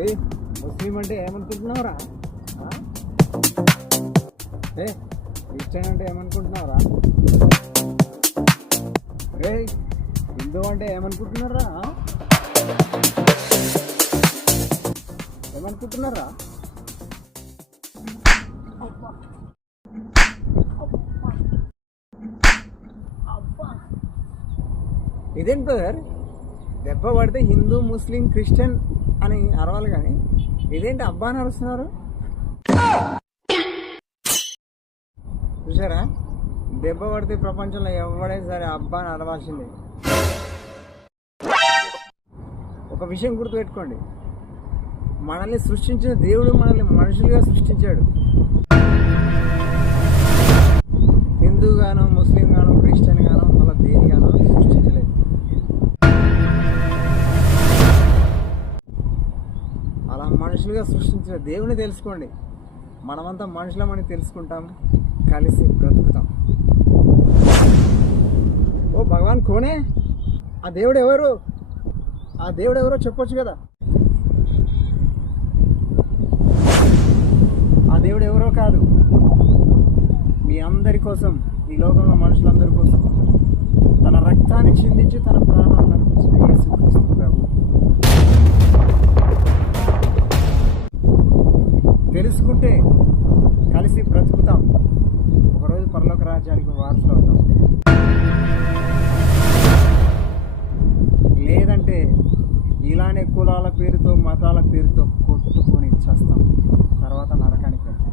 ఏ ముస్లిం అంటే ఏమనుకుంటున్నావురా? A Christian అంటే ఏమనుకుంటున్నావురా? ఏ హిందూ అంటే ఏమనుకుంటున్నారా? ఏమనుకుంటున్నారా? ఇదేం బ్రదర్, దెబ్బ పడితే హిందూ ముస్లిం క్రిస్టియన్ అని అరవాలి, కానీ ఇదేంటి అబ్బా అని అరుస్తున్నారు? చూసారా, దెబ్బ పడితే ప్రపంచంలో ఎవడైనా సరే అబ్బా అని అరవాల్సిందే. ఒక విషయం గుర్తుపెట్టుకోండి, మనల్ని సృష్టించిన దేవుడు మనల్ని మనుషులుగా సృష్టించాడు. హిందూ గానో ముస్లిం గానో క్రిస్టియన్ గానో మళ్ళీ దేనిగానో సృష్టించలేదు. అలా మనుషులుగా సృష్టించిన దేవుని తెలుసుకోండి. మనమంతా మనుషులమని తెలుసుకుంటాం, కలిసి బ్రతుకుతాం. ఓ భగవాన్ కోనే, ఆ దేవుడు ఎవరు? ఆ దేవుడు ఎవరో చెప్పొచ్చు కదా. ఆ దేవుడు ఎవరో కాదు, మీ అందరి కోసం, ఈ లోకంలో మనుషులందరి కోసం తన రక్తాన్ని చిందించి తన ప్రాణాలను అర్పించిన యేసుక్రీస్తు ప్రభు. తెలుసుకుంటే కలిసి బ్రతుకుతాం, ఒకరోజు పరలోక రాజ్యానికి వారసులు అవుతాం. లేదంటే ఇలానే కులాల పేరుతో మతాల పేరుతో కొట్టుకొని చేస్తాం, తర్వాత నరకానికి వెళ్తాం.